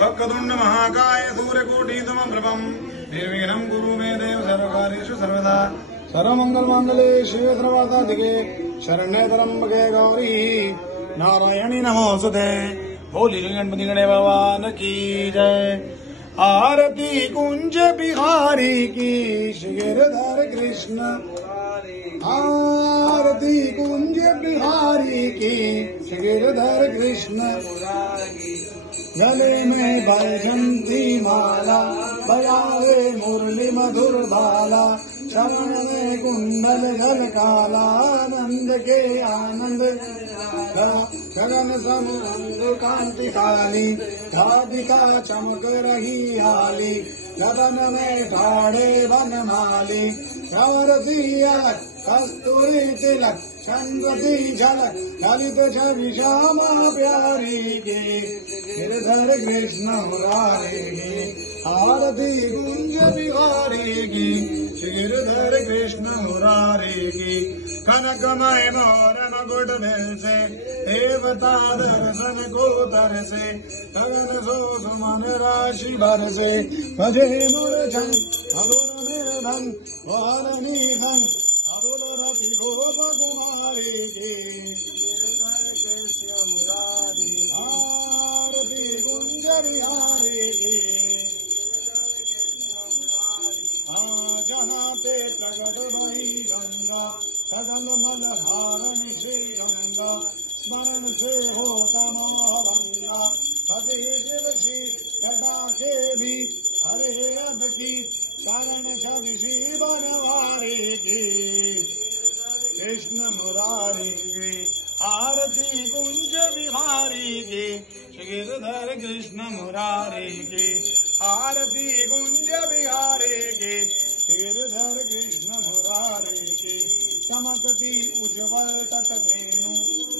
वक्रतुण्ड महाकाय सूर्यकोटि समप्रभम् निर्विघ्नं कुरु मे देव सर्वकार्येषु सर्वदा सर्वमङ्गलमाङ्गल्ये शिवे सर्वासाधिके शरण्ये त्र्यम्बके गौरी नारायणी नमोस्तुते। बोली गणपति गणेश भगवान की जय। आरती कुंज बिहारी की गिरधर कृष्ण। आरती कुंज बिहारी की गिरधर कृष्ण। गले में बैजंती माला बजावे मुरली मधुर भाला। श्रवण में कुंडल जल काला आनंद के आनंद। गगन समुद्र कांति काली राधिका चमक रही आली। गगन में ठाड़े वनमाली रवरसिया कस्तूरी तिलक चंद्रती झलक ललित छवि श्यामा प्यारी के गिरधर कृष्ण मुरारी की। आरती कुंज बिहारी की गिरधर कृष्ण मुरारी की। कनकमय मोर मुकुट से देवता दर्शन को तरसे। गगन सो सुमन राशि बरसे भजे मूर्छन अधुर निर्धन वारणी धन अधुर रति गोप कुमारी की। आरती कुंज बिहारी की। जहाँ पे प्रगट भई गंगा सगल मल हारण श्री गंगा। स्मरण से होता मम भंगा पति शिव श्री कटा के भी हरे रथ की। शरण छवि श्री बनवारी की कृष्ण मुरारी की। आरती कुंज बिहारी की गिरधर कृष्ण मुरारी की। आरती कुंज बिहारी की गिरधर कृष्ण मुरारी की। चमकती उज्ज्वल तट धेनु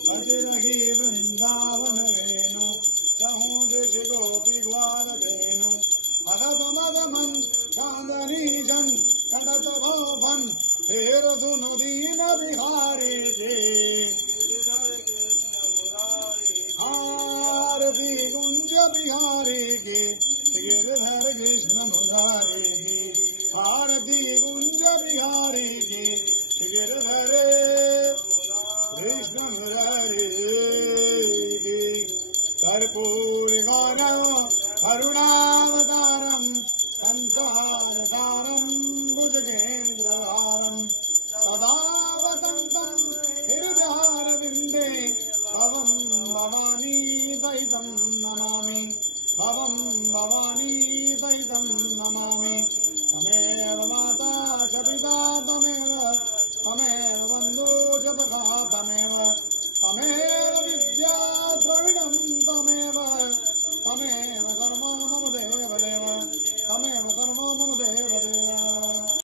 बज रही वृंदावन रेणु। चहु दिश गोपी ग्वाल धेनु अगत मद मन चांदनी जन कड़त भवन फेर सुनो दीन बिहारी के। आरती कुंज बिहारी की गिरधर कृष्ण मुरारी की। आरती कुंज बिहारी की गिरधर कृष्ण मुरारी की। कर्पूर गौरव करुणावतारम संसारसारम भुजगेन्द्रहारम सदा वसन्तं हृदयारविन्दे भवं भवानी द्वैतं नमामि। भवं भवानी द्वैतं नमामि।